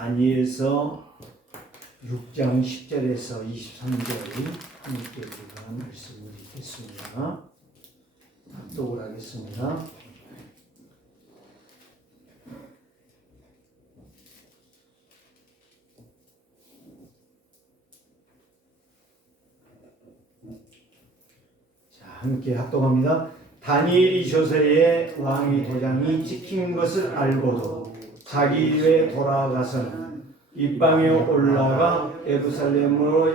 다니엘서 6장 10절에서 23절 함께 우리가 말씀을 읽겠습니다. 합독을 하겠습니다. 자, 함께 합독합니다. 다니엘이 저세에 왕의 도장이 찍힌 것을 알고도 자기 집에 돌아가서는 입방에 올라가 예루살렘으로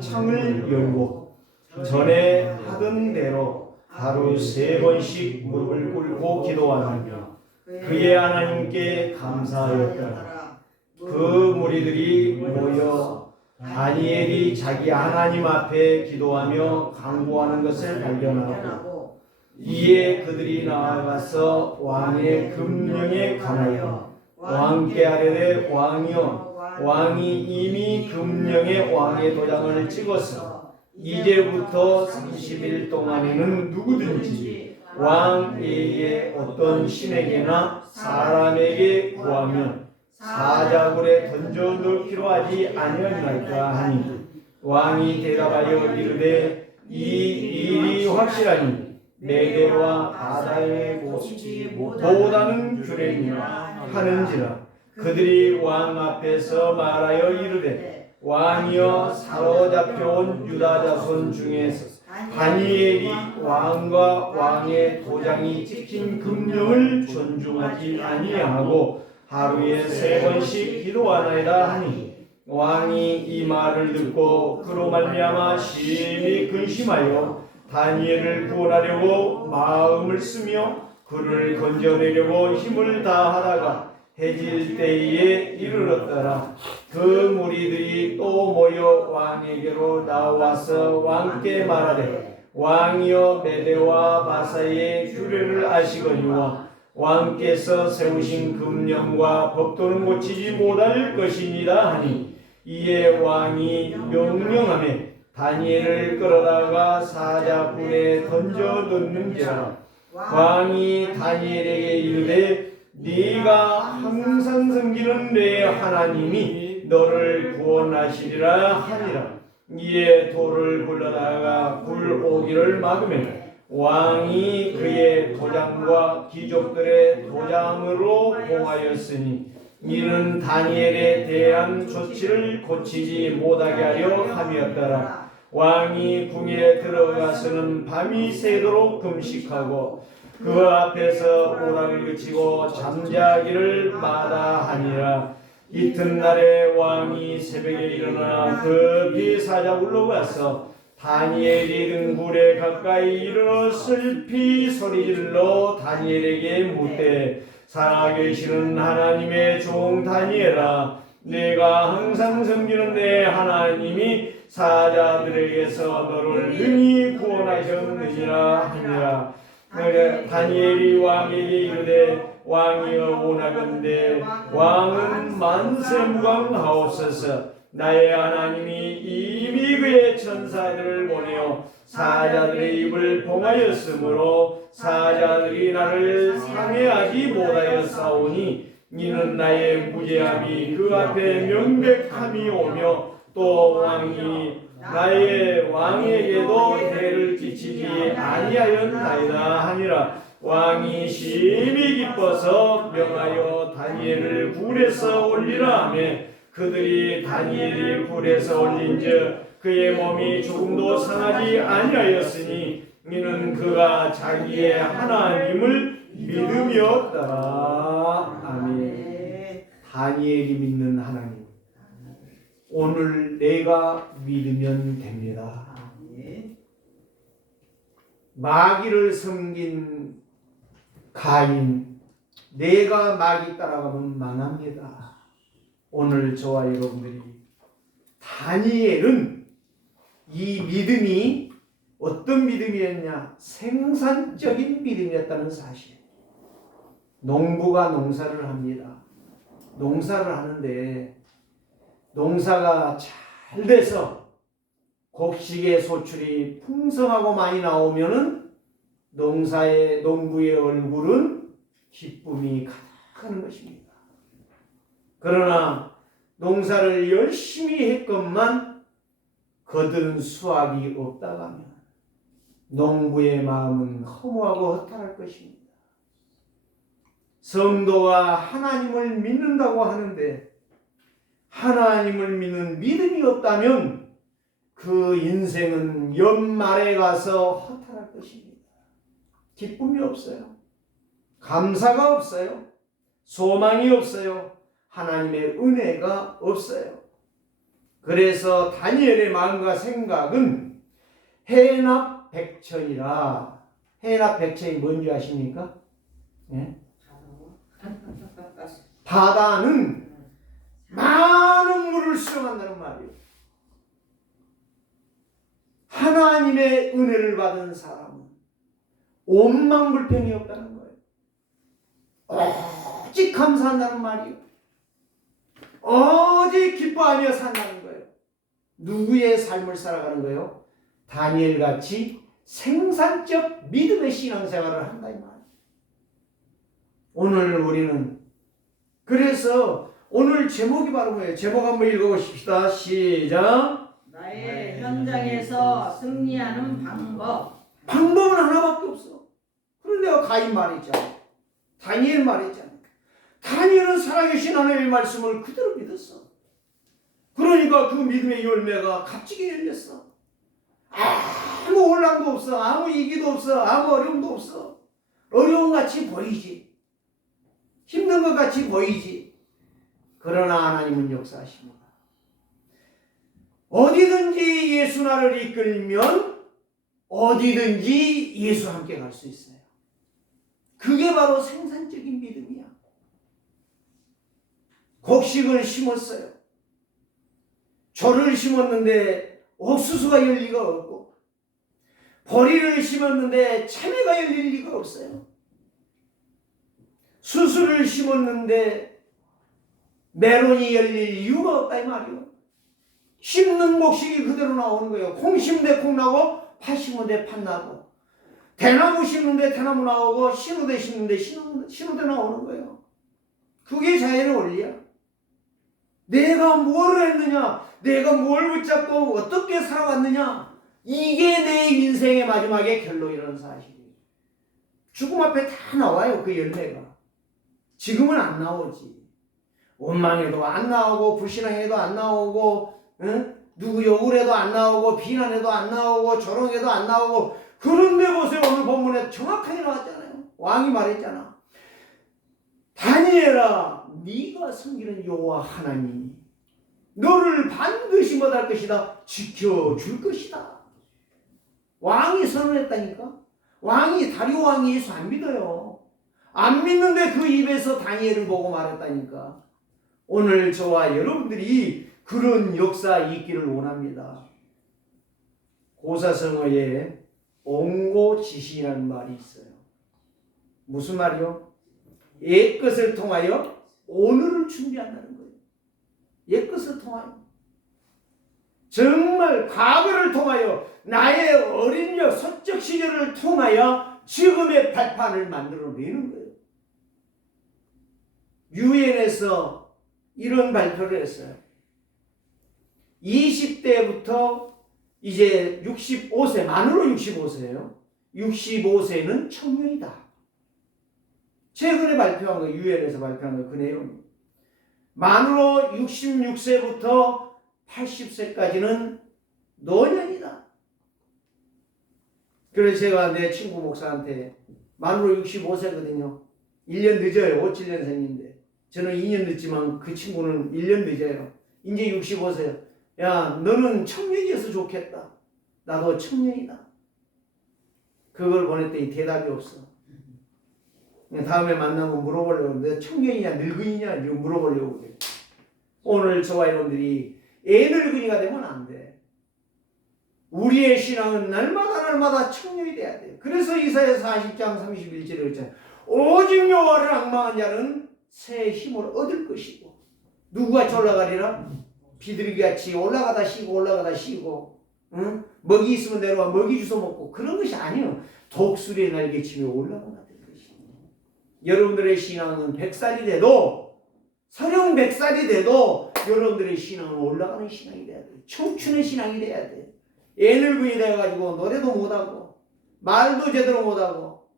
창을 열고 전에 하던 대로 하루 3번씩 무릎을 꿇고 기도하며 그의 하나님께 감사하였더라. 그 무리들이 모여 다니엘이 자기 하나님 앞에 기도하며 간구하는 것을 발견하고 이에 그들이 나아가서 왕의 금령에 관하여 왕께 아뢰되 왕이여, 왕이 이미 금령에 왕의 도장을 찍어서 이제부터 30일 동안에는 누구든지 왕 외에 어떤 신에게나 사람에게 구하면 사자굴에 던져 넣기로 하지 아니하리까 하니 왕이 대답하여 이르되 이 일이 확실하니 메대와 바다의 곳이 보다는 규례니라 하는지라. 그들이 왕 앞에서 말하여 이르되 왕이여, 사로잡혀온 유다 자손 중에서 다니엘이 왕과 왕의 도장이 찍힌 금령을 존중하지 아니하고 하루에 3번씩 기도하나이다 하니 왕이 이 말을 듣고 그로 말미암아 심히 근심하여 다니엘을 구원하려고 마음을 쓰며 그를 건져내려고 힘을 다하다가 해질 때에 이르렀더라. 그 무리들이 또 모여 왕에게로 나와서 왕께 말하되 왕이여, 메대와 바사의 규례를 아시거니와 왕께서 세우신 금령과 법도는 고치지 못할 것이니라 하니 이에 왕이 명령하며 다니엘을 끌어다가 사자굴에 던져 넣는지라. 왕이 다니엘에게 이르되 네가 항상 섬기는 내 하나님이 너를 구원하시리라 하니라. 이에 돌을 굴러다가 굴 오기를 막으며 왕이 그의 도장과 귀족들의 도장으로 봉하였으니 이는 다니엘에 대한 조치를 고치지 못하게 하려 함이었더라. 왕이 궁에 들어가서는 밤이 새도록 금식하고 그 앞에서 오락을 그치고 잠자기를 마다하니라. 이튿날에 왕이 새벽에 일어나 급히 사자굴로 가서 다니엘이 든 굴에 가까이 이르러 슬피 소리질러 다니엘에게 묻되 살아계시는 하나님의 종 다니엘아, 내가 항상 섬기는 내 하나님이 사자들에게서 너를 능히 구원하셨느니라 하니라. 다니엘이 왕에게 이르되 왕이여, 원하건대 왕은 만세무강하옵소서. 나의 하나님이 이미 그의 천사들을 보내어 사자들의 입을 봉하였으므로 사자들이 나를 상해하지 못하였사오니 이는 나의 무죄함이 그 앞에 명백함이 오며 또 왕이 나의 왕에게도 해를 끼치지 아니하였나이다 하니라. 왕이 심히 기뻐서 명하여 다니엘을 굴에서 올리라 하며 그들이 다니엘이 굴에서 올린즉 그의 몸이 조금도 상하지 아니하였으니 이는 그가 자기의 하나님을 믿음이었더라. 아멘. 다니엘이 믿는 하나님, 오늘 내가 믿으면 됩니다. 마귀를 섬긴 가인, 내가 마귀 따라가면 망합니다. 오늘 저와 여러분들이 다니엘은 이 믿음이 어떤 믿음이었냐? 생산적인 믿음이었다는 사실. 농부가 농사를 합니다. 농사를 하는데 농사가 잘 돼서 곡식의 소출이 풍성하고 많이 나오면은 농부의 얼굴은 기쁨이 가득한 것입니다. 그러나 농사를 열심히 했건만 거둔 수확이 없다고 하면 농부의 마음은 허무하고 허탈할 것입니다. 성도가 하나님을 믿는다고 하는데 하나님을 믿는 믿음이 없다면 그 인생은 연말에 가서 허탈할 것입니다. 기쁨이 없어요. 감사가 없어요. 소망이 없어요. 하나님의 은혜가 없어요. 그래서 다니엘의 마음과 생각은 해납백천이라. 해납백천이 뭔지 아십니까? 예? 바다는 많은 물을 수용한다는 말이에요. 하나님의 은혜를 받은 사람은 원망불평이 없다는 거예요. 오직 감사한다는 말이에요. 오직 기뻐하며 산다는 거예요. 누구의 삶을 살아가는 거예요? 다니엘같이 생산적 믿음의 신앙생활을 한다 이 말이에요. 오늘 우리는 그래서 오늘 제목이 바로 뭐예요? 제목 한번 읽어보십시다. 시작. 나의 현장에서 승리하는 방법. 방법은 하나밖에 없어. 그런데 가인 말했잖아. 다니엘 말했잖아. 다니엘은 살아계신 하나님의 말씀을 그대로 믿었어. 그러니까 그 믿음의 열매가 값지게 열렸어. 아무 혼란도 없어. 아무 위기도 없어. 아무 어려움도 없어. 어려움 같이 보이지. 힘든 것 같이 보이지. 그러나 하나님은 역사하십니다. 어디든지 예수 나를 이끌면 어디든지 예수와 함께 갈 수 있어요. 그게 바로 생산적인 믿음이야. 곡식을 심었어요. 조를 심었는데 옥수수가 열 리가 없고, 보리를 심었는데 참외가 열릴 리가 없어요. 수수를 심었는데 메론이 열릴 이유가 없다 이 말이에요. 심는 곡식이 그대로 나오는 거예요. 콩 심는데 콩 나고, 팥 심는데 팥 나고, 대나무 심는데 대나무 나오고, 신우대 심는데 신우대 나오는 거예요. 그게 자연의 원리야. 내가 뭘 했느냐, 내가 뭘 붙잡고 어떻게 살아왔느냐, 이게 내 인생의 마지막에 결론이라는 사실이에요. 죽음 앞에 다 나와요. 그 열매가. 지금은 안 나오지. 원망해도 안 나오고, 불신앙해도 안 나오고, 누구 욕을 해도 안 나오고, 비난해도 안 나오고, 조롱해도 안 나오고. 그런데 보세요. 오늘 본문에 정확하게 나왔잖아요. 왕이 말했잖아. 다니엘아, 네가 섬기는 여호와 하나님이 너를 반드시 못할 것이다. 지켜줄 것이다. 왕이 선언했다니까. 왕이, 다리오 왕이 예수 안 믿어요. 안 믿는데 그 입에서 다니엘을 보고 말했다니까. 오늘 저와 여러분들이 그런 역사 있기를 원합니다. 고사성어에 옹고지시라는 말이 있어요. 무슨 말이요? 옛것을 통하여 오늘을 준비한다는 거예요. 옛것을 통하여. 정말 과거를 통하여, 나의 어린 여 서적 시절을 통하여 지금의 발판을 만들어내는 거예요. 유엔에서 이런 발표를 했어요. 20대부터 이제 65세, 만으로 65세예요. 65세는 청년이다. 최근에 발표한 거, 유엔에서 발표한 거 그 내용. 만으로 66세부터 80세까지는 노년이다. 그래서 제가 내 친구 목사한테, 만으로 65세거든요. 1년 늦어요. 57년생인데. 저는 2년 늦지만 그 친구는 1년 늦어요. 이제 65세요. 야, 너는 청년이어서 좋겠다. 나도 청년이다. 그걸 보냈더니 대답이 없어. 다음에 만나면 물어보려고 하는데, 청년이냐 늙은이냐 이거 물어보려고 그래. 오늘 저와 여러분들이 애늙은이가 되면 안 돼. 우리의 신앙은 날마다 청년이 돼야 돼요. 그래서 이사야 40장 31절에 그랬잖아요. 오직 여호와를 앙망한 자는 새 힘을 얻을 것이고. 누구같이 올라가리라? 비둘기같이 올라가다 쉬고, 응? 먹이 있으면 내려와 먹이 주워 먹고, 그런 것이 아니에요. 독수리의 날개치며 올라가다 될 것입니다. 여러분들의 신앙은 100살이 돼도 서령 100살이 돼도 여러분들의 신앙은 올라가는 신앙이 돼야 돼. 청춘의 신앙이 돼야 돼. 애늙은이 돼가지고 노래도 못하고 말도 제대로 못하고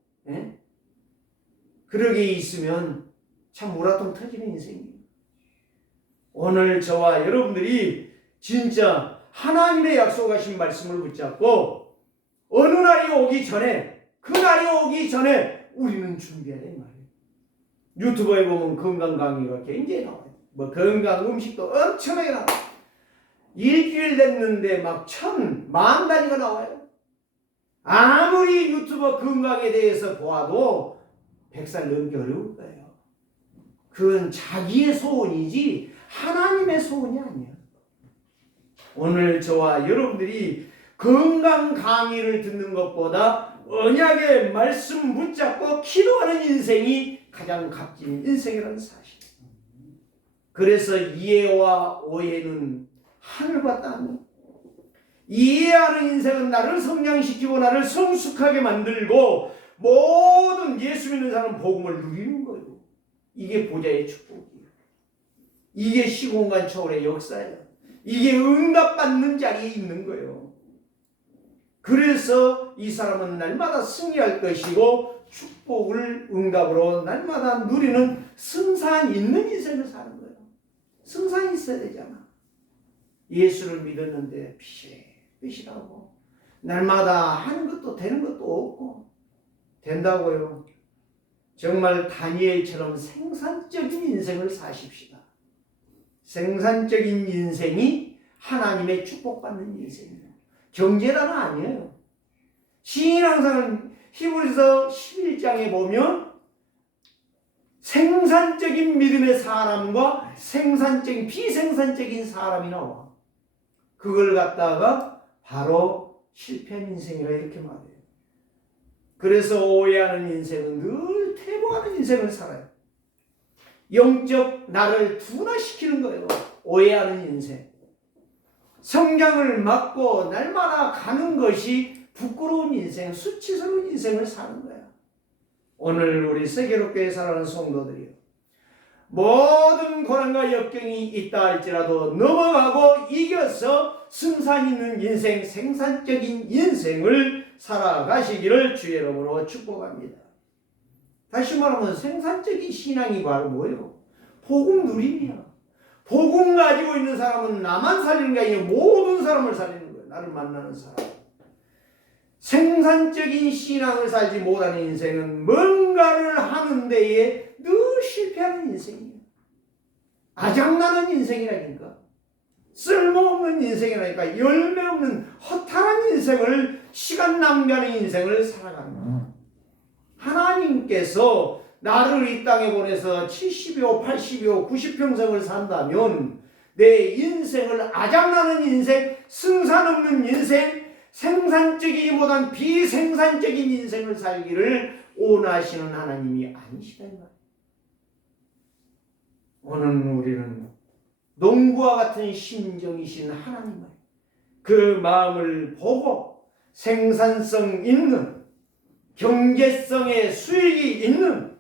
그러게 있으면 참 우라통 터지는 인생이에요. 오늘 저와 여러분들이 진짜 하나님의 약속하신 말씀을 붙잡고 어느 날이 오기 전에 그 날이 오기 전에 우리는 준비해야 돼 말이에요. 유튜브에 보면 건강 강의가 굉장히 나와요. 뭐 건강 음식도 엄청나게 나와요. 일주일 됐는데 막 1000만 단위가 나와요. 아무리 유튜버 건강에 대해서 보아도 100살 넘기 어려울 거예요. 그건 자기의 소원이지 하나님의 소원이 아니에요. 오늘 저와 여러분들이 건강 강의를 듣는 것보다 언약의 말씀 붙잡고 기도하는 인생이 가장 값진 인생이라는 사실. 그래서 이해와 오해는 하늘과 땅이에요. 이해하는 인생은 나를 성장시키고 나를 성숙하게 만들고 모든 예수 믿는 사람 복음을 누리는 거예요. 이게 보좌의 축복이에요. 이게 시공간 초월의 역사예요. 이게 응답받는 자리에 있는 거예요. 그래서 이 사람은 날마다 승리할 것이고 축복을 응답으로 날마다 누리는 승산 있는 인생을 사는 거예요. 승산이 있어야 되잖아. 예수를 믿었는데 피시하고 날마다 하는 것도 되는 것도 없고 된다고요. 정말 다니엘처럼 생산적인 인생을 사십시다. 생산적인 인생이 하나님의 축복받는 인생이에요. 경제라는 아니에요. 신앙생활 히브리서 11장에 보면 생산적인 믿음의 사람과 생산적인 비생산적인 사람이 나와. 그걸 갖다가 바로 실패한 인생이라 이렇게 말해요. 그래서 오해하는 인생은 늘 퇴보하는 인생을 살아요. 영적 나를 둔화시키는 거예요. 오해하는 인생. 성장을 막고 날마다 가는 것이 부끄러운 인생, 수치스러운 인생을 사는 거야. 오늘 우리 세계롭게 살아가는 성도들이요. 모든 고난과 역경이 있다 할지라도 넘어가고 이겨서 승산 있는 인생, 생산적인 인생을 살아가시기를 주의 이름으로 축복합니다. 다시 말하면 생산적인 신앙이 바로 뭐예요? 복음 누림이야. 복음 가지고 있는 사람은 나만 살리는 게 아니라 모든 사람을 살리는 거예요. 나를 만나는 사람. 생산적인 신앙을 살지 못하는 인생은 뭔가를 하는 데에 늘 실패하는 인생이에요. 아장나는 인생이라니까. 쓸모없는 인생이라니까. 열매 없는 허탈한 인생을, 시간 낭비하는 인생을 살아가는 거예요. 하나님께서 나를 이 땅에 보내서 70이요 80이요 90평생을 산다면 내 인생을 아장나는 인생, 승산 없는 인생, 생산적이지 못한 비생산적인 인생을 살기를 원하시는 하나님이 아니시다 이 말이에요. 오늘 우리는 농부와 같은 심정이신 하나님을 그 마음을 보고 생산성 있는 경제성의 수익이 있는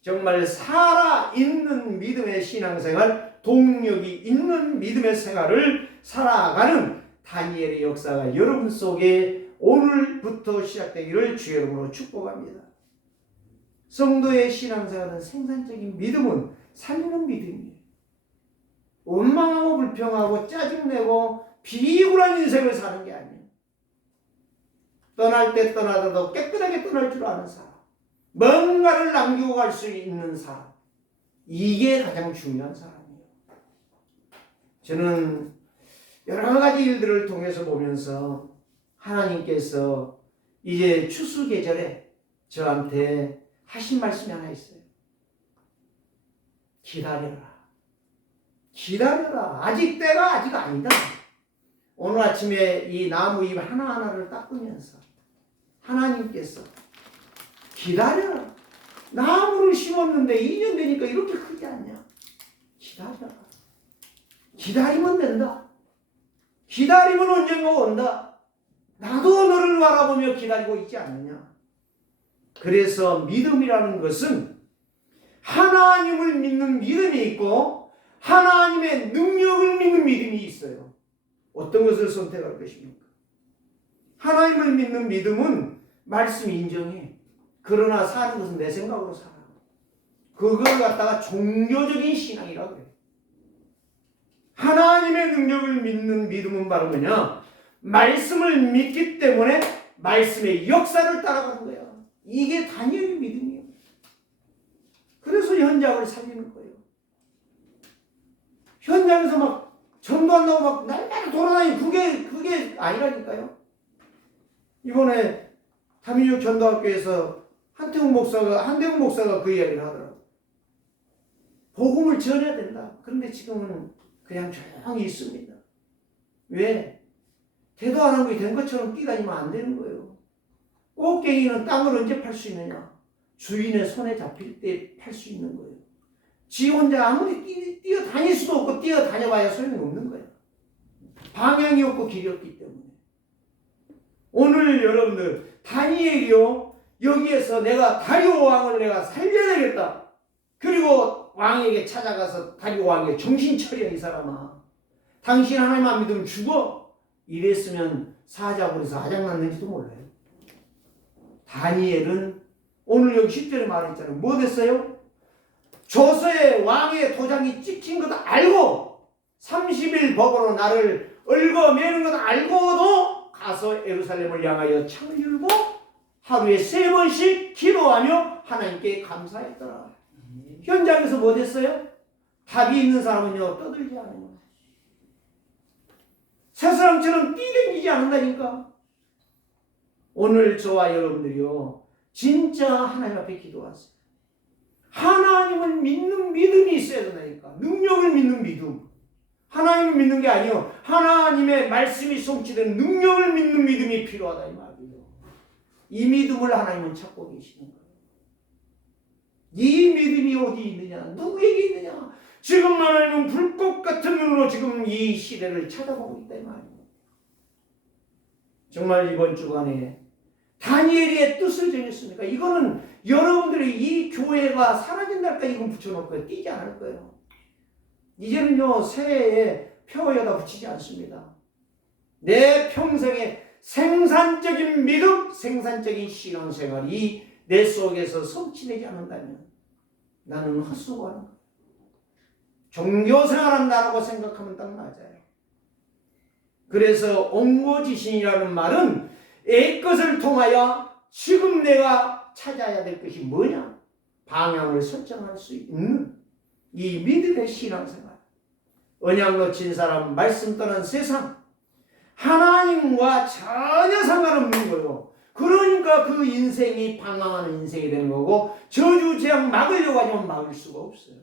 정말 살아있는 믿음의 신앙생활, 동력이 있는 믿음의 생활을 살아가는 다니엘의 역사가 여러분 속에 오늘부터 시작되기를 주의 이름으로 축복합니다. 성도의 신앙생활은 생산적인 믿음은 살리는 믿음이에요. 원망하고 불평하고 짜증내고 비굴한 인생을 사는 게 아니에요. 떠날 때 떠나더라도 깨끗하게 떠날 줄 아는 사람, 뭔가를 남기고 갈 수 있는 사람, 이게 가장 중요한 사람이에요. 저는 여러 가지 일들을 통해서 보면서 하나님께서 이제 추수 계절에 저한테 하신 말씀이 하나 있어요. 기다려라. 기다려라. 아직 때가 아직 아니다. 오늘 아침에 이 나무 잎 하나하나를 닦으면서 하나님께서 기다려라. 나무를 심었는데 2년 되니까 이렇게 크지 않냐. 기다려라. 기다리면 된다. 기다리면 언젠가 온다. 나도 너를 바라보며 기다리고 있지 않느냐. 그래서 믿음이라는 것은 하나님을 믿는 믿음이 있고 하나님의 능력을 믿는 믿음이 있어요. 어떤 것을 선택할 것입니까? 하나님을 믿는 믿음은 말씀이 인정해. 그러나 사는 것은 내 생각으로 살아. 그걸 갖다가 종교적인 신앙이라고 그래. 하나님의 능력을 믿는 믿음은 바로 뭐냐? 말씀을 믿기 때문에 말씀의 역사를 따라가는 거야. 이게 다니엘의 믿음이에요. 그래서 현장을 살리는 거예요. 현장에서 막 전도한다고 막 날마다 돌아다니는 그게 아니라니까요. 이번에 다민족 전도학교에서 한대웅 목사가 그 이야기를 하더라고요. 복음을 전해야 된다. 그런데 지금은 그냥 조용히 있습니다. 왜? 대도 안 한 게 된 것처럼 뛰다니면 안 되는 거예요. 꽃갱이는 땅을 언제 팔 수 있느냐? 주인의 손에 잡힐 때 팔 수 있는 거예요. 지 혼자 아무리 뛰어다닐 수도 없고 뛰어다녀봐야 소용이 없는 거예요. 방향이 없고 길이 없기 때문에. 오늘 여러분들 다니엘이요, 여기에서 내가 다리오 왕을 내가 살려야 되겠다. 그리고 왕에게 찾아가서 다리오 왕에게 정신 차려. 이 사람아, 당신 하나님만 믿으면 죽어. 이랬으면 사자굴에서 아작났는지도 몰라요. 다니엘은 오늘 여기 10절에 말했잖아요. 뭐 됐어요? 조서에 왕의 도장이 찍힌 것도 알고 30일 법으로 나를 얽어매는 것도 알고도 가서 예루살렘을 향하여 창을 열고 하루에 3번씩 기도하며 하나님께 감사했더라. 현장에서 뭐 됐어요? 답이 있는 사람은요, 떠들지 않아요. 새 사람처럼 뛰댕기지 않는다니까. 오늘 저와 여러분들이요, 진짜 하나님 앞에 기도하세요. 하나님을 믿는 믿음이 있어야 된다니까. 능력을 믿는 믿음. 하나님을 믿는 게 아니요, 하나님의 말씀이 성취된 능력을 믿는 믿음이 필요하다 이 말이에요. 이 믿음을 하나님은 찾고 계시는 거예요. 이 믿음이 어디 있느냐? 누구에게 있느냐? 지금 하나님은 불꽃 같은 눈으로 지금 이 시대를 찾아보고 있다 이 말이에요. 정말 이번 주간에 다니엘의 뜻을 정했습니까? 이거는 여러분들이 이 교회가 사라진달까 이건 붙여놓을 거예요. 띄지 않을 거예요. 이제는요, 새해에 표에다 붙이지 않습니다. 내 평생의 생산적인 믿음, 생산적인 신앙생활이 내 속에서 성취되지 않는다면 나는 헛수고하는 거예요. 종교생활한다라고 생각하면 딱 맞아요. 그래서 옹고지신이라는 말은 애것을 통하여 지금 내가 찾아야 될 것이 뭐냐? 방향을 설정할 수 있는 이 믿음의 신앙생활. 언약 놓친 사람, 말씀 떠난 세상, 하나님과 전혀 상관없는 거예요. 그러니까 그 인생이 방황하는 인생이 되는 거고, 저주 재앙 막으려고 하면 막을 수가 없어요.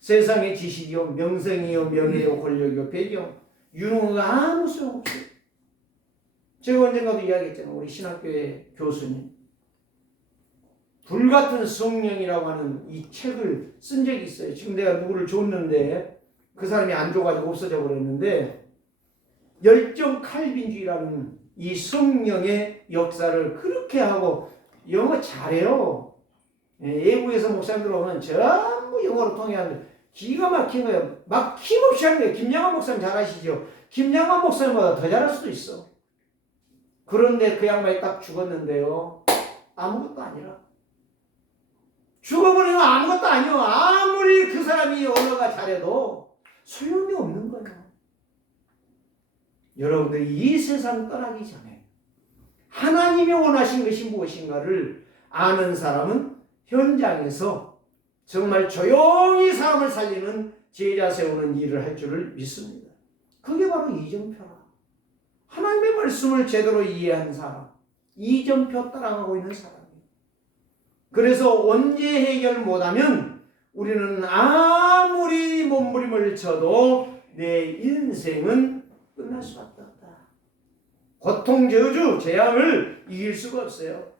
세상의 지식이요, 명성이요, 명예요, 권력이요, 배경, 유능가 아무 소용없어요. 제가 언젠가도 이야기했잖아요. 우리 신학교의 교수님. 불같은 성령이라고 하는 이 책을 쓴 적이 있어요. 지금 내가 누구를 줬는데 그 사람이 안 줘가지고 없어져 버렸는데, 열정 칼빈주의라는 이 성령의 역사를 그렇게 하고 영어 잘해요. 외국에서 목사님들 오면 전부 영어로 통해하는데 기가 막힌 거예요. 막힘없이 하는 거예요. 김양환 목사님 잘 아시죠? 김양환 목사님보다 더 잘할 수도 있어. 그런데 그 양반이 딱 죽었는데요, 아무것도 아니라. 죽어버리면 아무것도 아니요. 아무리 그 사람이 언어가 잘해도 소용이 없는 거예요. 여러분들이 이 세상 떠나기 전에 하나님이 원하신 것이 무엇인가를 아는 사람은 현장에서 정말 조용히 사람을 살리는 제자 세우는 일을 할 줄을 믿습니다. 그게 바로 이정표라. 하나님의 말씀을 제대로 이해한 사람, 이정표 따라가고 있는 사람이에요. 그래서 언제 해결 못하면 우리는 아무리 몸부림을 쳐도 내 인생은 끝날 수밖에 없다. 고통, 저주, 재앙을 이길 수가 없어요.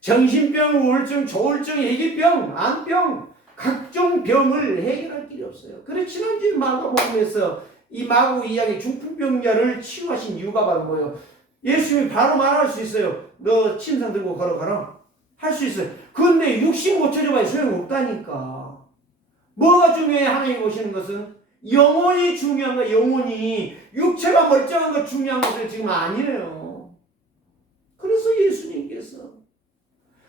정신병, 우울증, 조울증, 애기병, 암병, 각종 병을 해결할 길이 없어요. 그래 지난주에 마가복음에서 이 마구 이야기 중풍병자를 치유하신 이유가 바로 뭐예요? 예수님이 바로 말할 수 있어요. 너 침상 들고 걸어가라. 할 수 있어요. 그런데 육신 고쳐줘봐야 소용없다니까. 뭐가 중요해? 하나님 보시는 것은 영혼이 중요한 거야. 영혼이. 육체가 멀쩡한 거 중요한 것은 지금 아니에요. 그래서 예수님께서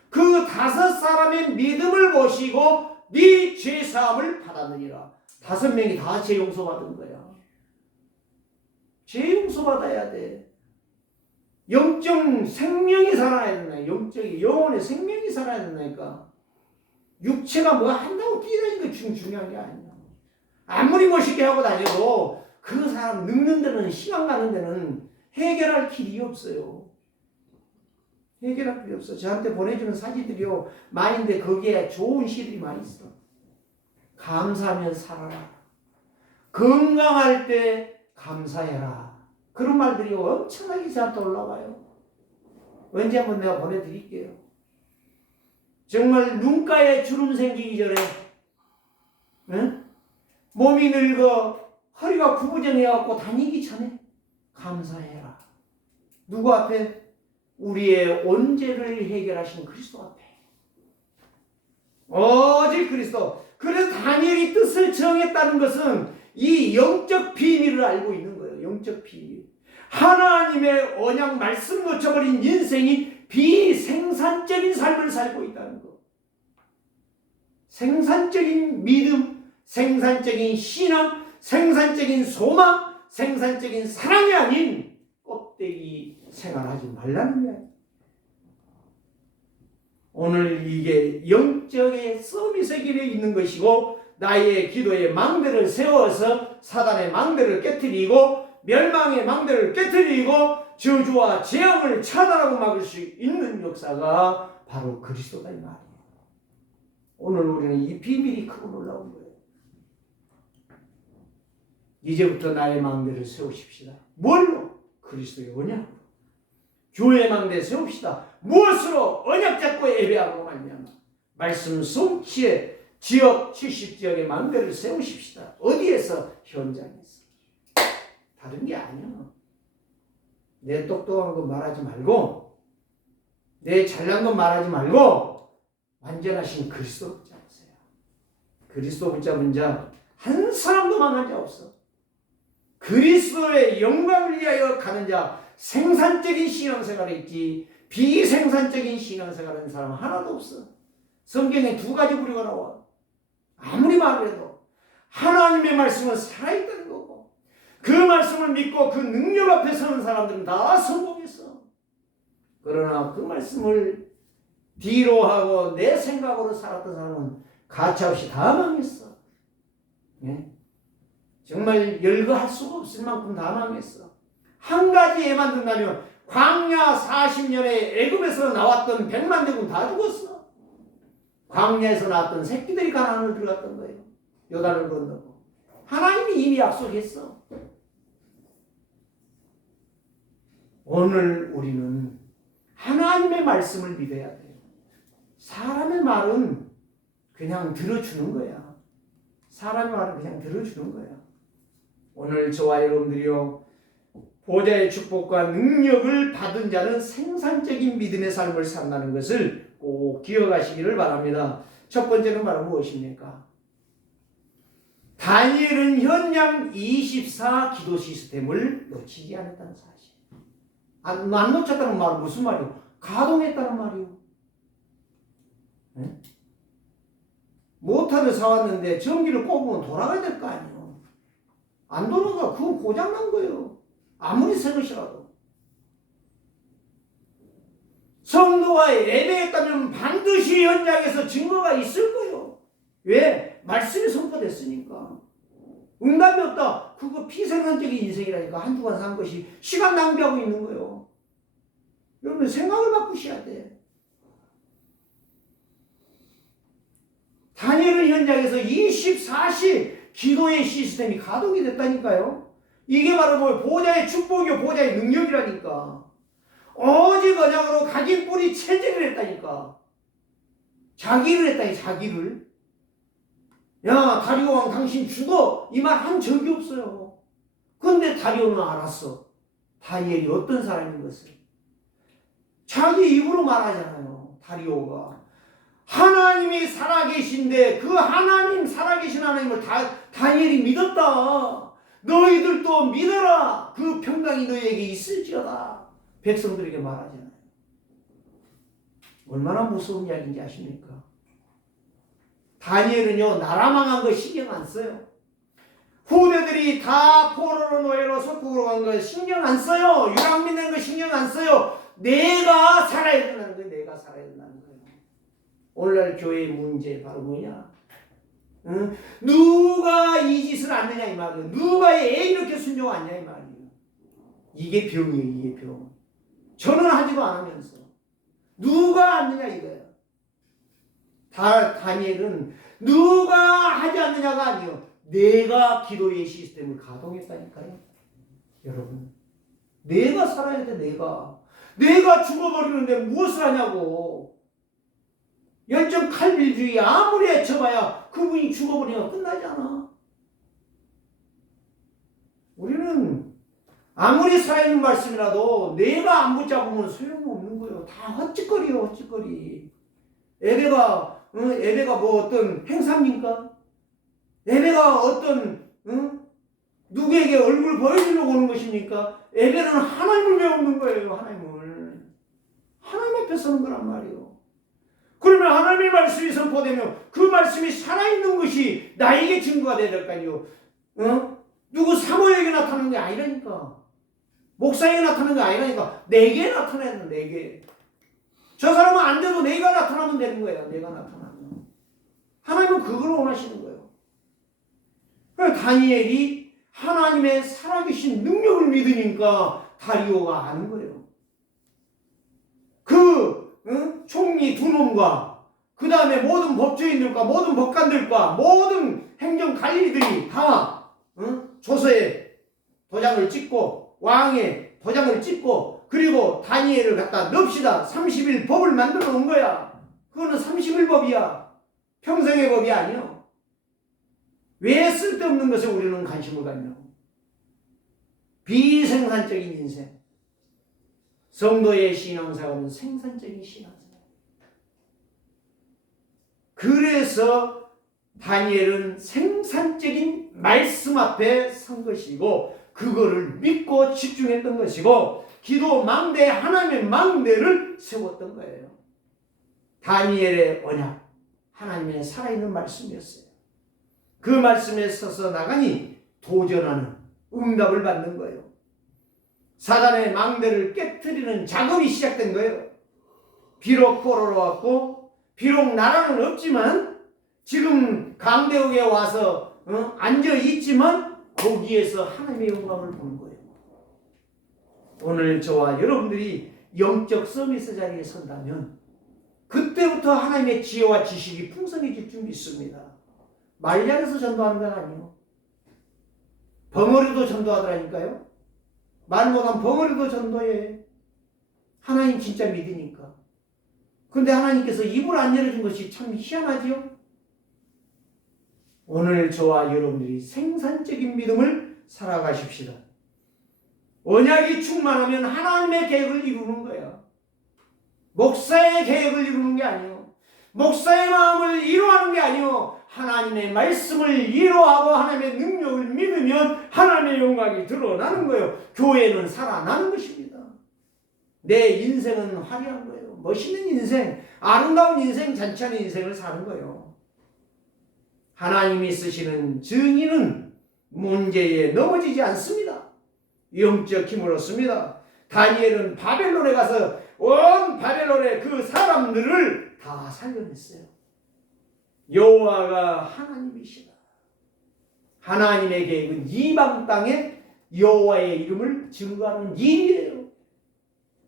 그 5사람의 믿음을 보시고 네 죄사함을 받았느니라. 5명이 다 죄 용서받은 거야. 죄 용서받아야 돼. 영적 생명이 살아야 된다. 영혼의 생명이 살아야 된다니까. 육체가 뭐 한다고 뛰다니는 게 중요한 게 아니야. 아무리 멋있게 하고 다녀도 그 사람 늙는 데는, 시간 가는 데는 해결할 길이 없어요. 해결할 필요 없어. 저한테 보내주는 사진들이요 많은데 거기에 좋은 시들이 많이 있어. 감사하면 살아라. 건강할 때 감사해라. 그런 말들이 엄청나게 저한테 올라와요. 언제 한번 내가 보내드릴게요. 정말 눈가에 주름 생기기 전에, 응? 몸이 늙어 허리가 구부정해갖고 다니기 전에 감사해라. 누구 앞에? 우리의 온죄를 해결하신 그리스도 앞에. 오직 그리스도. 그래서 다니엘이 뜻을 정했다는 것은 이 영적 비밀을 알고 있는 거예요. 영적 비밀. 하나님의 언약 말씀 놓쳐버린 인생이 비생산적인 삶을 살고 있다는 거. 생산적인 믿음, 생산적인 신앙, 생산적인 소망, 생산적인 사랑이 아닌 껍데기 생활하지 말라는 거예요. 오늘 이게 영적의 서밋의 길에 있는 것이고 나의 기도에 망대를 세워서 사단의 망대를 깨트리고 멸망의 망대를 깨트리고 저주와 재앙을 차단하고 막을 수 있는 역사가 바로 그리스도다 이 말이에요. 오늘 우리는 이 비밀이 크고 놀라운 거예요. 이제부터 나의 망대를 세우십시다. 뭘로? 그리스도의 언약으로. 교회의 망대 세웁시다. 무엇으로? 언약 잡고 예배하고 말미암아 말씀 성취에 지역 70지역의 망대를 세우십시다. 어디에서? 현장에서. 다른 게 아니야. 내 똑똑한 거 말하지 말고 내 잘난 거 말하지 말고 완전하신 그리스도 붙잡으세요. 그리스도 붙잡은 자 한 사람도 망한 자 없어. 그리스도의 영광을 위하여 가는 자 생산적인 신앙생활에 있지 비생산적인 신앙생활하는 사람 하나도 없어. 성경에 2가지 부류가 나와. 아무리 말을 해도 하나님의 말씀은 살아있다는 거고 그 말씀을 믿고 그 능력 앞에 서는 사람들은 다 성공했어. 그러나 그 말씀을 뒤로 하고 내 생각으로 살았던 사람은 가차없이 다 망했어. 예? 정말 열거할 수가 없을 만큼 다 망했어. 한 가지 예만 든다면 광야 40년에 애굽에서 나왔던 100만 대군 다 죽었어. 광야에서 나왔던 새끼들이 가나안을 들어갔던 거예요. 요단을 건너고. 하나님이 이미 약속했어. 오늘 우리는 하나님의 말씀을 믿어야 돼요. 사람의 말은 그냥 들어주는 거야. 사람의 말은 그냥 들어주는 거야. 오늘 저와 여러분들이요 보좌의 축복과 능력을 받은 자는 생산적인 믿음의 삶을 산다는 것을 꼭 기억하시기를 바랍니다. 첫 번째는 바로 무엇입니까? 다니엘은 현장 24 기도 시스템을 놓치지 않았다는 사실. 안 놓쳤다는 말은 무슨 말이에요? 가동했다는 말이에요. 네? 모터를 사왔는데 전기를 꼽으면 돌아가야 될 거 아니에요. 안 돌아가. 그건 고장난 거예요. 아무리 새 것이라도. 성도가 예배했다면 반드시 현장에서 증거가 있을 거예요. 왜? 말씀이 선포됐으니까. 응답이 없다. 그거 피생산적인 인생이라니까. 한 주간 산 것이 시간 낭비하고 있는 거예요. 여러분 생각을 바꾸셔야 돼. 다니엘 현장에서 24시 기도의 시스템이 가동이 됐다니까요. 이게 바로 뭐 보좌의 축복이요 보좌의 능력이라니까. 오직 언약으로 각인 뿌리 체질을 했다니까. 자기를 했다니 자기를. 야 다리오 왕 당신 죽어 이 말 한 적이 없어요. 그런데 다리오는 알았어. 다니엘이 어떤 사람인 것을. 자기 입으로 말하잖아요. 다리오가 하나님이 살아계신데 그 하나님 살아계신 하나님을 다니엘이 믿었다. 너희들도 믿어라. 그 평강이 너희에게 있을지어다. 백성들에게 말하잖아요. 얼마나 무서운 이야기인지 아십니까? 다니엘은요, 나라 망한 거 신경 안 써요. 후대들이 다 포로로 노예로 속국으로 간 거 신경 안 써요. 유랑민 된 거 신경 안 써요. 내가 살아야 된다는 거예요. 내가 살아야 된다는 거예요. 오늘날 교회의 문제 바로 뭐냐? 응? 누가 이 짓을 안 했냐 이 말이에요. 누가 애 이렇게 순종하냐 이 말이에요. 이게 병이에요. 이게 병. 저는 하지도 않으면서 누가 않느냐 이거예요. 다니엘은 누가 하지 않느냐가 아니에요. 내가 기도의 시스템을 가동했다니까요. 여러분, 내가 살아야 돼. 내가 죽어버리는데 무엇을 하냐고. 열정 칼빌주의 아무리 애쳐봐야 그분이 죽어버리면 끝나지 않아. 우리는 아무리 살아있는 말씀이라도 내가 안 붙잡으면 소용없는 거예요. 다 헛짓거리예요. 헛짓거리. 예배가 뭐 어떤 행사입니까? 예배가 어떤 누구에게 얼굴 보여주려고 오는 것입니까? 예배는 하나님을 배우는 거예요. 하나님 앞에 서는 거란 말이에요. 그러면 하나님의 말씀이 선포되면 그 말씀이 살아있는 것이 나에게 증거가 돼야 될 거 아니에요. 누구 사모에게 나타나는 게 아니라니까. 목사에게 나타나는 게 아니라니까. 내게 나타나야 돼. 내게. 저 사람은 안 돼도 내가 나타나면 되는 거예요. 내가 나타나면. 하나님은 그걸 원하시는 거예요. 그래서 다니엘이 하나님의 살아계신 능력을 믿으니까 다리오가 아는 거예요. 총리 두 놈과 그 다음에 모든 법조인들과 모든 법관들과 모든 행정 관리들이 다 조서에 도장을 찍고 왕의 도장을 찍고 그리고 다니엘을 갖다 넣읍시다. 30일 법을 만들어 놓은 거야. 그거는 30일 법이야. 평생의 법이 아니야. 왜 쓸데없는 것에 우리는 관심을 갖냐고. 비생산적인 인생. 성도의 신앙생활은 생산적인 신앙생활. 그래서 다니엘은 생산적인 말씀 앞에 선 것이고 그거를 믿고 집중했던 것이고 기도 망대 하나님의 망대를 세웠던 거예요. 다니엘의 언약, 하나님의 살아있는 말씀이었어요. 그 말씀에 서서 나가니 도전하는 응답을 받는 거예요. 사단의 망대를 깨트리는 작업이 시작된 거예요. 비록 포로로 왔고 비록 나라는 없지만 지금 강대국에 와서 앉아 있지만 거기에서 하나님의 영광을 보는 거예요. 오늘 저와 여러분들이 영적 서비스 자리에 선다면 그때부터 하나님의 지혜와 지식이 풍성해질 줄 믿습니다. 말량에서 전도하는 건 아니에요. 벙어리도 전도하더라니까요. 말 못하면 벙어리도 전도해. 하나님 진짜 믿으니까. 근데 하나님께서 입을 안 열어준 것이 참 희한하지요. 오늘 저와 여러분들이 생산적인 믿음을 살아가십시다. 언약이 충만하면 하나님의 계획을 이루는 거야. 목사의 계획을 이루는 게 아니에요. 목사의 마음을 이루하는 게 아니에요. 하나님의 말씀을 이루하고 하나님의 능력을 믿으면 하나님의 영광이 드러나는 거예요. 교회는 살아나는 것입니다. 내 인생은 화려한 거예요. 멋있는 인생, 아름다운 인생, 잔치하는 인생을 사는 거예요. 하나님이 쓰시는 증인은 문제에 넘어지지 않습니다. 영적 힘을 얻습니다. 다니엘은 바벨론에 가서 온 바벨론의 그 사람들을 다 살려냈어요. 여호와가 하나님이시다. 하나님의 계획은 이방 땅에 여호와의 이름을 증거하는 일이에요.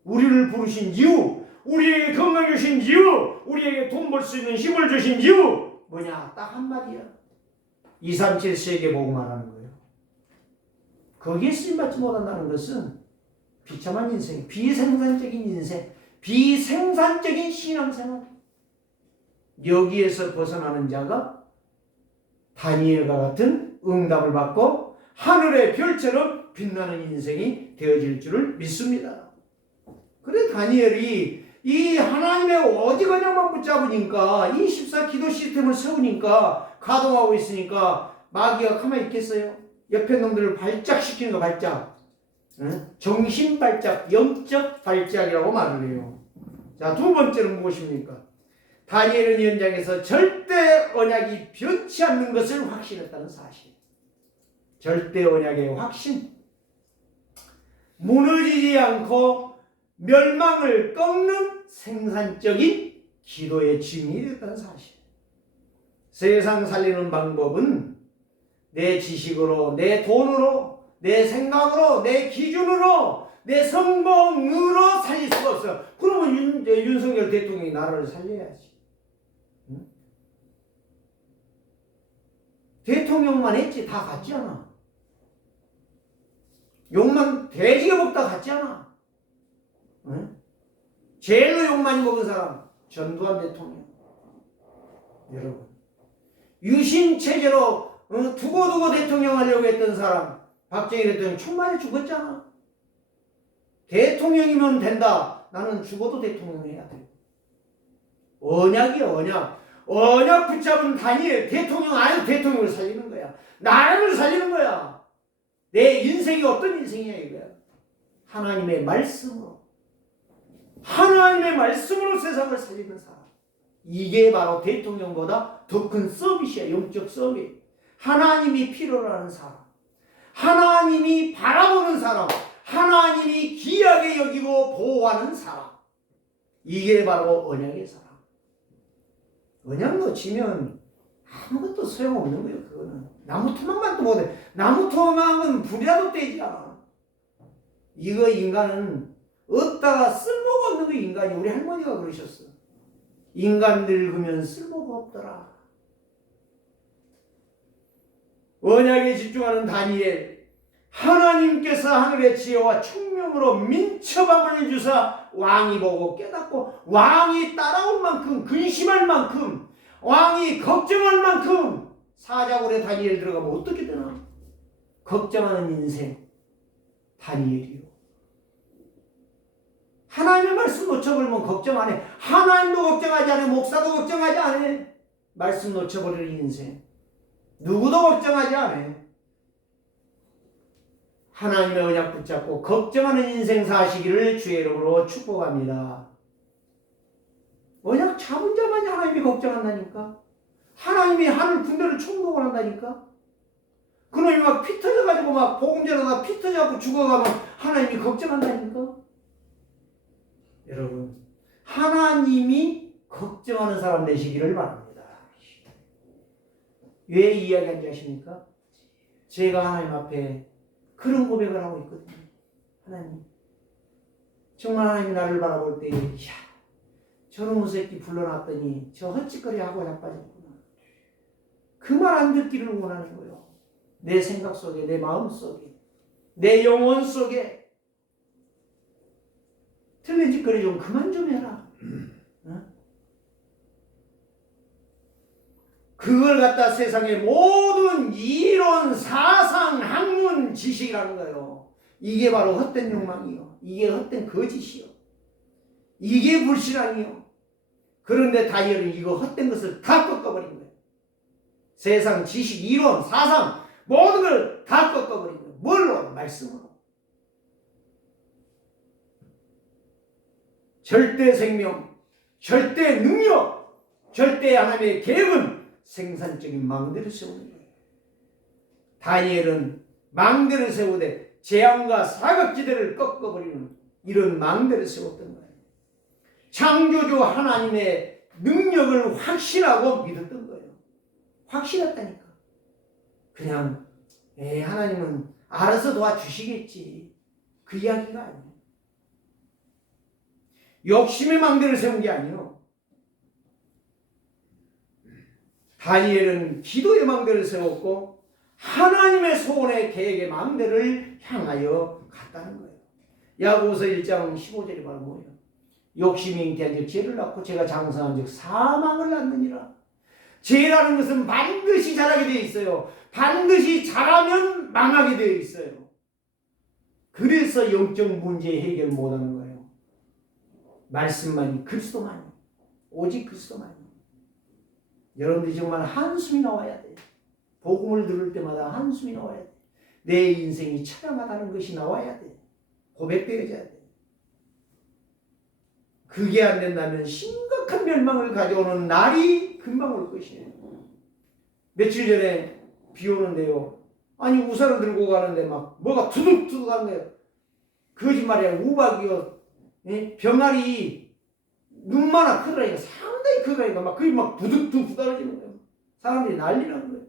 우리를 부르신 이유, 우리에게 건강 주신 이유, 우리에게 돈 벌 수 있는 힘을 주신 이유 뭐냐? 딱 한마디야. 237 세계 복음하라는 거예요. 거기에 쓰임받지 못한다는 것은 비참한 인생, 비생산적인 인생, 비생산적인 신앙생활. 여기에서 벗어나는 자가 다니엘과 같은 응답을 받고 하늘의 별처럼 빛나는 인생이 되어질 줄을 믿습니다. 그래 다니엘이 이 하나님의 오직 언약만 붙잡으니까 이 14기도 시스템을 세우니까 가동하고 있으니까 마귀가 가만히 있겠어요? 옆에 놈들을 발작시키는 거 발작. 응? 정신 발작, 영적 발작이라고 말을 해요. 자, 두 번째는 무엇입니까? 다니엘은 이 현장에서 절대 언약이 변치 않는 것을 확신했다는 사실. 절대 언약의 확신. 무너지지 않고 멸망을 꺾는 생산적인 기도의 증인이 됐다는 사실. 세상 살리는 방법은 내 지식으로, 내 돈으로, 내 생각으로, 내 기준으로, 내 성공으로 살릴 수가 없어. 그러면 윤석열 대통령이 나라를 살려야지. 응? 대통령만 했지 다 같지 않아. 욕만 돼지가 먹다 같지 않아. 응? 제일로 욕 많이 먹은 사람 전두환 대통령. 여러분 유신체제로 두고두고 대통령 하려고 했던 사람 박정희 대통령 총맞아 죽었잖아. 대통령이면 된다. 나는 죽어도 대통령 해야 돼. 언약이야 언약. 언약 붙잡은 다니엘 대통령 아니고 대통령을 살리는 거야. 나라를 살리는 거야. 내 인생이 어떤 인생이야 이거야. 하나님의 말씀으로. 하나님의 말씀으로 세상을 살리는 사람. 이게 바로 대통령보다 더 큰 서비스야. 영적 서비스. 하나님이 필요로 하는 사람. 하나님이 바라보는 사람. 하나님이 귀하게 여기고 보호하는 사람. 이게 바로 언약의 사람. 언약 놓치면 아무것도 소용없는 거예요. 그거는 나무 토막만도 못해. 나무 토막은 불이라도 떼지 않아. 이거 인간은 얻다가 쓸모가 없는 거 인간이. 우리 할머니가 그러셨어. 인간 늙으면 쓸모가 없더라. 언약에 집중하는 다니엘. 하나님께서 하늘의 지혜와 총명으로 민첩함을 주사 왕이 보고 깨닫고 왕이 따라올 만큼 근심할 만큼 왕이 걱정할 만큼 사자굴에 다니엘 들어가면 어떻게 되나? 걱정하는 인생 다니엘이요. 하나님의 말씀 놓쳐버리면 걱정 안 해. 하나님도 걱정하지 않아. 목사도 걱정하지 않아. 말씀 놓쳐버리는 인생 누구도 걱정하지 않아. 하나님의 언약 붙잡고 걱정하는 인생 사시기를 주의 이름으로 축복합니다. 언약 잡은 자만이 하나님이 걱정한다니까. 하나님이 하늘 군대를 총독을 한다니까. 그놈이 막 피 터져가지고 막 복음 전하다가 피 터져갖고 죽어가면 하나님이 걱정한다니까. 여러분 하나님이 걱정하는 사람 되시기를 바랍니다. 왜 이야기하는지 아십니까? 제가 하나님 앞에 그런 고백을 하고 있거든요. 하나님 정말 하나님이 나를 바라볼 때 야, 저놈의 새끼 불러놨더니 저 헛짓거리 하고 자빠졌구나. 그 말 안 듣기를 원하는 거예요. 내 생각 속에, 내 마음 속에, 내 영혼 속에 틀린 짓거리 좀 그만 좀 해라. 그걸 갖다 세상의 모든 이론, 사상, 학문, 지식이라는 거예요. 이게 바로 헛된 욕망이요. 이게 헛된 거짓이요. 이게 불신앙이요. 그런데 다이얼은 이거 헛된 것을 다 꺾어버린 거예요. 세상 지식, 이론, 사상 모든 걸 다 꺾어버린 거예요. 뭘로? 말씀으로. 절대 생명, 절대 능력, 절대 하나님의 계획은 생산적인 망대를 세우는 거예요. 다니엘은 망대를 세우되 재앙과 사각지대를 꺾어버리는 이런 망대를 세웠던 거예요. 창조주 하나님의 능력을 확신하고 믿었던 거예요. 확신했다니까. 그냥 하나님은 알아서 도와주시겠지. 그 이야기가 아니에요. 욕심의 망대를 세운 게 아니에요. 다니엘은 기도의 망대를 세웠고 하나님의 소원의 계획의 망대를 향하여 갔다는 거예요. 야고보서 1장 15절이 바로 뭐예요? 욕심이 잉태한즉 죄를 낳고 죄가 장성한즉 사망을 낳느니라. 죄라는 것은 반드시 자라게 되어 있어요. 반드시 자라면 망하게 되어 있어요. 그래서 영적 문제 해결 못하는 거예요. 말씀만이, 그리스도만이, 오직 그리스도만이. 여러분들이 정말 한숨이 나와야 돼. 복음을 들을 때마다 한숨이 나와야 돼. 내 인생이 처량하다는 것이 나와야 돼. 고백되어져야 돼. 그게 안 된다면 심각한 멸망을 가져오는 날이 금방 올 것이에요. 며칠 전에 비 오는데요. 아니 우산을 들고 가는데 막 뭐가 투둑투둑 하는 거예요. 거짓말이야. 우박이요. 예? 병아리 눈만한 크더라니까. 상당히 크더라니까. 막 그게 막 부득부득 떨어지는 거예요. 사람들이 난리나는 거예요.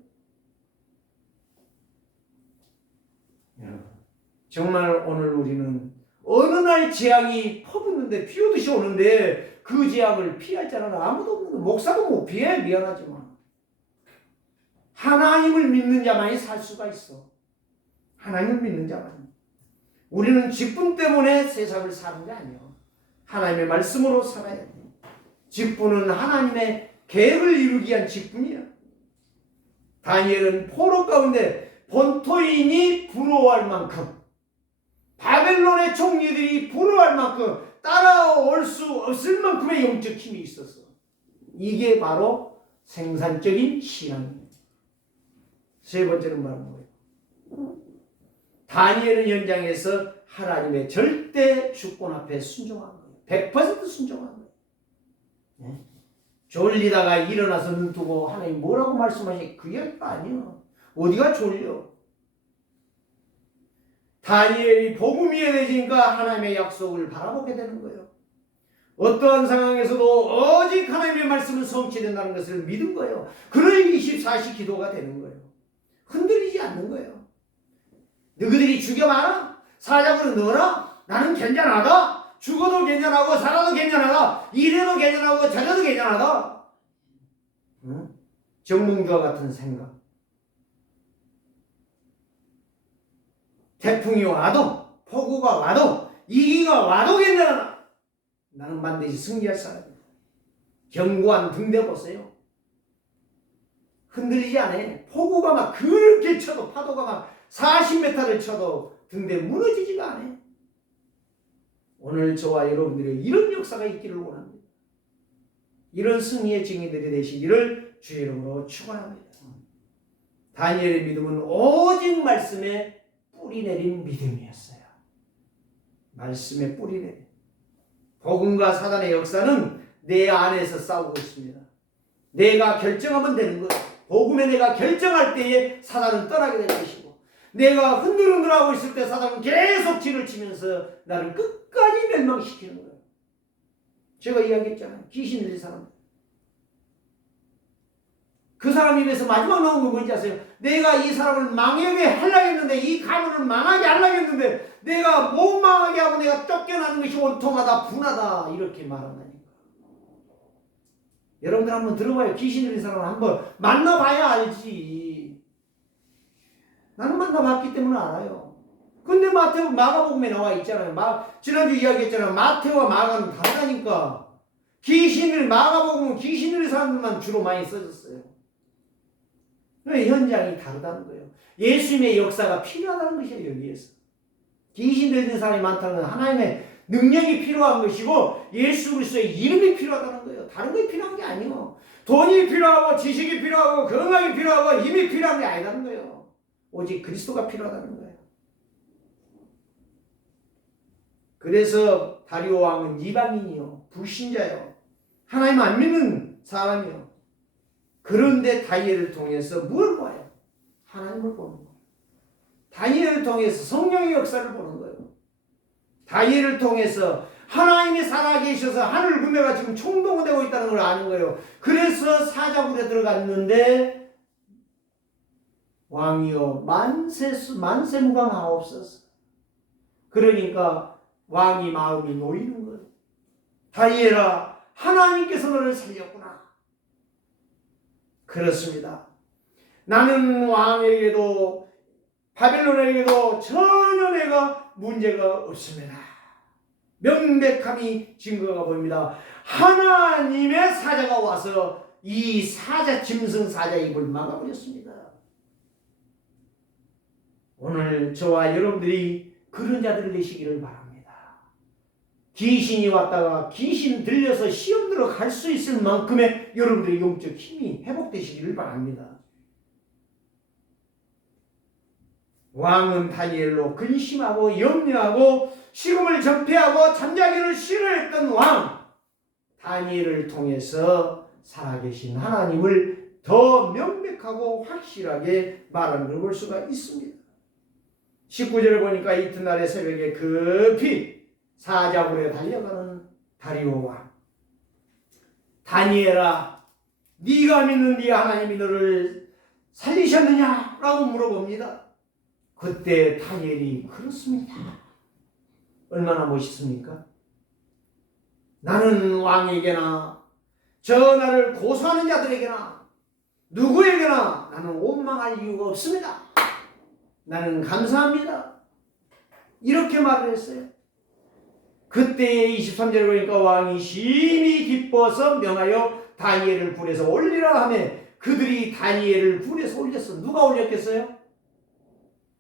정말 오늘 우리는 어느 날 재앙이 퍼붓는데 비 오듯이 오는데 그 재앙을 피할 자는 아무도 없는 거예요. 목사도 못 피해. 미안하지만 하나님을 믿는 자만이 살 수가 있어. 하나님을 믿는 자만. 우리는 직분 때문에 세상을 사는 게 아니에요. 하나님의 말씀으로 살아야 돼. 직분은 하나님의 계획을 이루기 위한 직분이야. 다니엘은 포로 가운데 본토인이 부러워할 만큼, 바벨론의 총리들이 부러워할 만큼, 따라올 수 없을 만큼의 영적 힘이 있었어. 이게 바로 생산적인 신앙입니다. 세 번째는 바로 뭐예요? 다니엘은 현장에서 하나님의 절대 주권 앞에 순종한 거예요. 100% 순종한 거예요. 네? 졸리다가 일어나서 눈 뜨고 하나님 뭐라고 말씀하시? 그게 아니에요. 어디가 졸려? 다니엘이 복음이 이해되니까 하나님의 약속을 바라보게 되는 거예요. 어떠한 상황에서도 오직 하나님의 말씀은 성취된다는 것을 믿은 거예요. 그러니 24시 기도가 되는 거예요. 흔들리지 않는 거예요. 너희들이 죽여봐라. 사자굴은 넣어라. 나는 괜찮하다. 죽어도 괜찮하고 살아도 괜찮하다. 이래도 괜찮하고 저래도 괜찮하다. 응? 정몽주와 같은 생각. 태풍이 와도 폭우가 와도 이기가 와도 괜찮아. 나는 반드시 승리할 사람이다. 견고한 등대 보세요. 흔들리지 않아요. 폭우가 막 그렇게 쳐도 파도가 막 40m를 쳐도 등대 무너지지가 않아요. 오늘 저와 여러분들의 이런 역사가 있기를 원합니다. 이런 승리의 증인들이 되시기를 주의 이름으로 축원합니다. 다니엘의 믿음은 오직 말씀에 뿌리 내린 믿음이었어요. 말씀에 뿌리 내린. 복음과 사단의 역사는 내 안에서 싸우고 있습니다. 내가 결정하면 되는 거예요. 복음에 내가 결정할 때에 사단은 떠나게 될 것이고, 내가 흔들흔들하고 있을 때 사단은 계속 진을 치면서 나를 끝까지 멸망시키는 거예요. 제가 이야기했잖아요. 귀신 들린 사람. 그 사람 입에서 마지막 나온 건 뭔지 아세요? 내가 이 사람을 망하게 하려고 했는데, 이 가문을 망하게 하려고 했는데, 내가 못 망하게 하고 내가 쫓겨나는 것이 온통하다, 분하다, 이렇게 말한다니까. 여러분들 한번 들어봐요. 귀신 들린 사람을 한번 만나봐야 알지. 나는 만나봤기 때문에 알아요. 근데 마태오, 마가복음에 나와 있잖아요. 지난주 이야기했잖아요. 마태오와 마가는 다르다니까. 마가복음은 귀신 들린 사람들만 주로 많이 써졌어요. 현장이 다르다는 거예요. 예수님의 역사가 필요하다는 것이에요. 여기에서 귀신 들린 사람이 많다는 건 하나님의 능력이 필요한 것이고 예수 그리스도의 이름이 필요하다는 거예요. 다른 게 필요한 게 아니에요. 돈이 필요하고 지식이 필요하고 건강이 필요하고 힘이 필요한 게 아니라는 거예요. 오직 그리스도가 필요하다는 거예요. 그래서 다리오 왕은 이방인이요, 불신자요, 하나님 안 믿는 사람이요. 그런데 다니엘을 통해서 뭘 봐요? 하나님을 보는 거예요. 다니엘을 통해서 성령의 역사를 보는 거예요. 다니엘을 통해서 하나님이 살아계셔서 하늘 군대가 지금 총동원되고 있다는 걸 아는 거예요. 그래서 사자굴에 들어갔는데 왕이여 만세무강하옵소서. 그러니까 왕이 마음이 놓이는 거예요. 다니엘아, 하나님께서 너를 살렸구나. 그렇습니다. 나는 왕에게도 바벨론에게도 전혀 내가 문제가 없습니다. 명백함이 증거가 보입니다. 하나님의 사자가 와서 이 사자, 짐승 사자의 입을 막아버렸습니다. 오늘 저와 여러분들이 그런 자들을 되시기를 바랍니다. 귀신이 왔다가 귀신 들려서 시험 들어 갈 수 있을 만큼의 여러분들의 영적 힘이 회복되시기를 바랍니다. 왕은 다니엘로 근심하고 염려하고 식음을 전폐하고 잠자기를 싫어했던 왕 다니엘을 통해서 살아계신 하나님을 더 명백하고 확실하게 말하는 걸 볼 수가 있습니다. 19절을 보니까 이튿날의 새벽에 급히 사자굴에 달려가는 다리오 왕. 다니엘아, 네가 믿는 네 하나님이 너를 살리셨느냐? 라고 물어봅니다. 그때 다니엘이 그렇습니다. 얼마나 멋있습니까? 나는 왕에게나 저 나를 고소하는 자들에게나 누구에게나 나는 원망할 이유가 없습니다. 나는 감사합니다. 이렇게 말을 했어요. 그때 23절을 보니까 왕이 심히 기뻐서 명하여 다니엘을 굴에서 올리라 하며 그들이 다니엘을 굴에서 올렸어. 누가 올렸겠어요?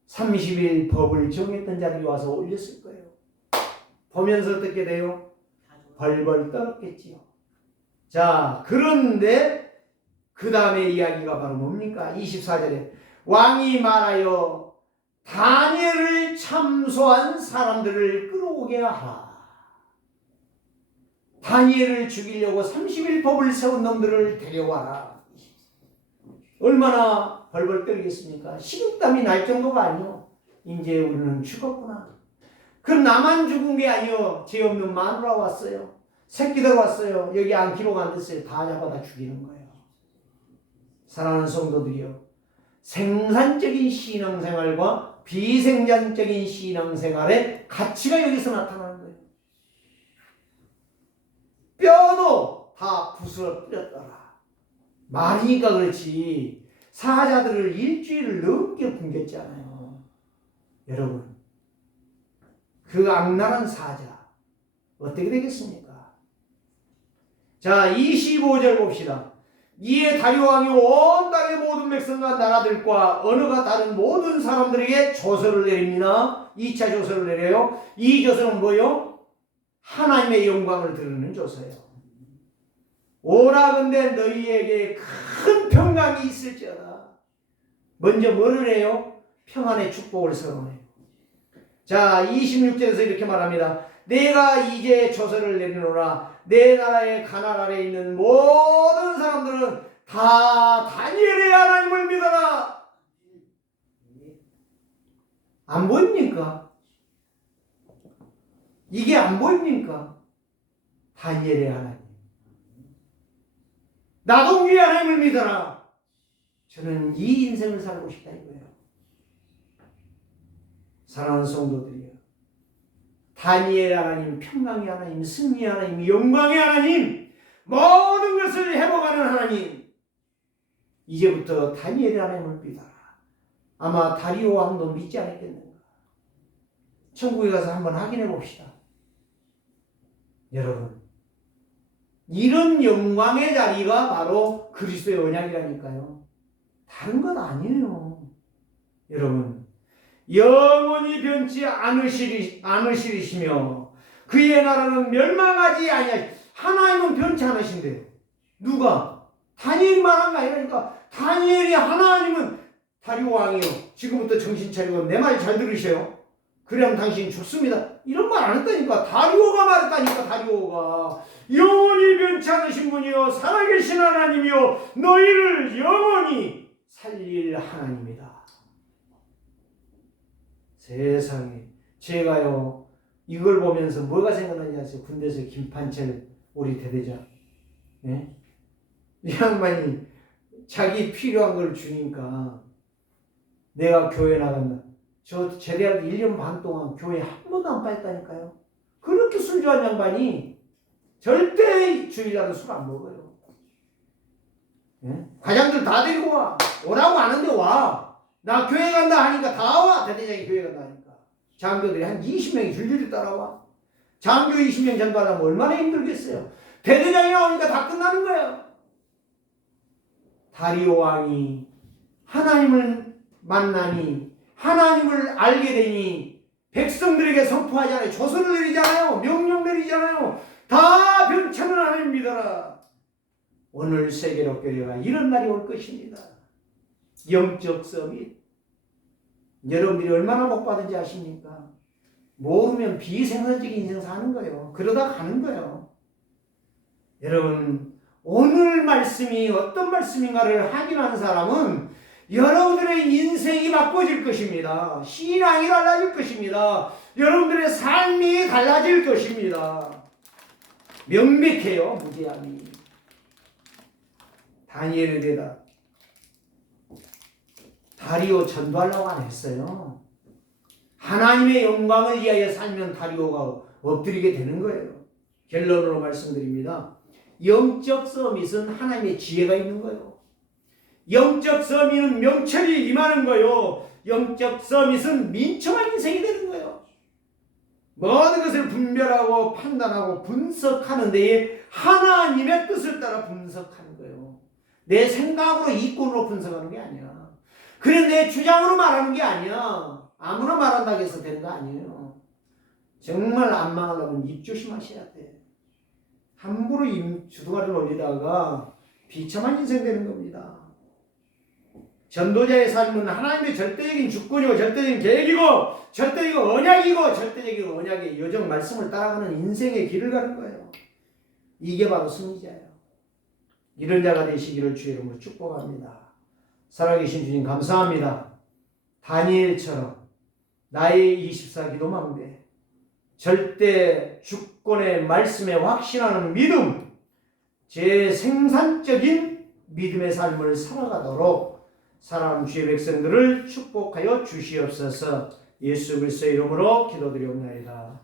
30일 법을 정했던 자들이 와서 올렸을 거예요. 보면서 어떻게 돼요? 벌벌 떨었겠지요. 자, 그런데 그 다음에 이야기가 바로 뭡니까? 24절에 왕이 말하여 다니엘을 참소한 사람들을 끌어오게 하라. 다니엘을 죽이려고 30일 법을 세운 놈들을 데려와라. 얼마나 벌벌 떨겠습니까? 식은땀이 날 정도가 아니요. 이제 우리는 죽었구나. 그럼 나만 죽은 게 아니요. 죄 없는 마누라 왔어요. 새끼들 왔어요. 여기 안기로가 안 됐어요. 다 잡아다 죽이는 거예요. 사랑하는 성도들이요. 생산적인 신앙생활과 비생산적인 신앙생활의 가치가 여기서 나타나는 거예요. 뼈도 다 부스러뜨렸더라. 말이니까 그렇지. 사자들을 일주일을 넘게 굶겼잖아요. 여러분, 그 악랄한 사자 어떻게 되겠습니까? 자, 25절 봅시다. 이에 다리오 왕이 온 땅의 모든 백성과 나라들과 언어가 다른 모든 사람들에게 조서를 내립니다. 2차 조서를 내려요. 이 조서는 뭐요? 하나님의 영광을 드러내는 조서예요. 오라건대 너희에게 큰 평강이 있을지어다. 먼저 뭐를 해요? 평안의 축복을 선언해요. 자, 26절에서 이렇게 말합니다. 내가 이제 조서를 내리노라. 내 나라의 가난 아래에 있는 모든 사람들은 다 다니엘의 하나님을 믿어라. 안 보입니까? 이게 안 보입니까? 다니엘의 하나님. 나도 우리 하나님을 믿어라. 저는 이 인생을 살고 싶다 이거예요. 사랑하는 성도들이요. 다니엘 하나님, 평강의 하나님, 승리의 하나님, 영광의 하나님, 모든 것을 회복하는 하나님. 이제부터 다니엘의 하나님을 믿어라. 아마 다리오 왕도 믿지 않았겠는가. 천국에 가서 한번 확인해 봅시다. 여러분, 이런 영광의 자리가 바로 그리스도의 언약이라니까요. 다른 건 아니에요. 여러분, 영원히 변치 않으시리시며 그의 나라는 멸망하지 아니하시. 하나님은 변치 않으신대요. 누가? 다니엘이 말한 거 아니라니까. 다니엘이 하나님은 다리오 왕이요. 지금부터 정신 차리고 내 말 잘 들으세요. 그러면 당신 죽습니다. 이런 말 안 했다니까. 다리오가 말했다니까. 다리오가 영원히 변치 않으신 분이요 살아계신 하나님이요 너희를 영원히 살릴 하나님이다. 세상에, 제가요 이걸 보면서 뭐가 생각나냐 하세요? 군대에서 김판철 우리 대대장, 예? 이 양반이 자기 필요한 걸 주니까 내가 교회 나간다. 저 제대할 1년 반 동안 교회 한 번도 안 빠졌다니까요. 그렇게 술 좋아하는 양반이 절대 주일날은 술 안 먹어요. 예? 과장들 다 데리고 와. 오라고 하는데 와. 나 교회 간다 하니까 다 와. 대대장이 교회 간다 하니까. 장교들이 한 20명이 줄줄이 따라와. 장교 20명 전도하려면 얼마나 힘들겠어요. 대대장이 나오니까 다 끝나는 거예요. 다리오 왕이 하나님을 만나니 하나님을 알게 되니 백성들에게 선포하잖아요. 조서를 내리잖아요. 명령 내리잖아요. 다 병창을 하나님 믿어라. 오늘 세계로 교회가 이런 날이 올 것입니다. 영적 서밋. 여러분들이 얼마나 복받은지 아십니까? 모르면 비생산적인 인생 사는 거예요. 그러다 가는 거예요. 여러분, 오늘 말씀이 어떤 말씀인가를 확인한 사람은 여러분들의 인생이 바꿔질 것입니다. 신앙이 달라질 것입니다. 여러분들의 삶이 달라질 것입니다. 명백해요, 무죄함이. 다니엘에 대다 다리오 전도하려고 안 했어요. 하나님의 영광을 위하여 살면 다리오가 엎드리게 되는 거예요. 결론으로 말씀드립니다. 영적 서밋은 하나님의 지혜가 있는 거예요. 영적 서밋은 명철이 임하는 거예요. 영적 서밋은 민첩한 인생이 되는 거예요. 모든 것을 분별하고 판단하고 분석하는 데에 하나님의 뜻을 따라 분석하는 거예요. 내 생각으로 이권으로 분석하는 게 아니야. 그래 내 주장으로 말하는 게 아니야. 아무나 말한다고 해서 되는 거 아니에요. 정말 안 망하려면 입 조심하셔야 돼. 함부로 주둥아리를 올리다가 비참한 인생 되는 겁니다. 전도자의 삶은 하나님의 절대적인 주권이고 절대적인 계획이고 절대적인 언약이고 절대적인 언약의 요정 말씀을 따라가는 인생의 길을 가는 거예요. 이게 바로 승리자예요. 이런 자가 되시기를 주의 이름으로 축복합니다. 살아계신 주님 감사합니다. 다니엘처럼 나의 24 기도망대 절대 주권의 말씀에 확신하는 믿음, 제 생산적인 믿음의 삶을 살아가도록 사랑하는 주의 백성들을 축복하여 주시옵소서. 예수 그리스도의 이름으로 기도드리옵나이다.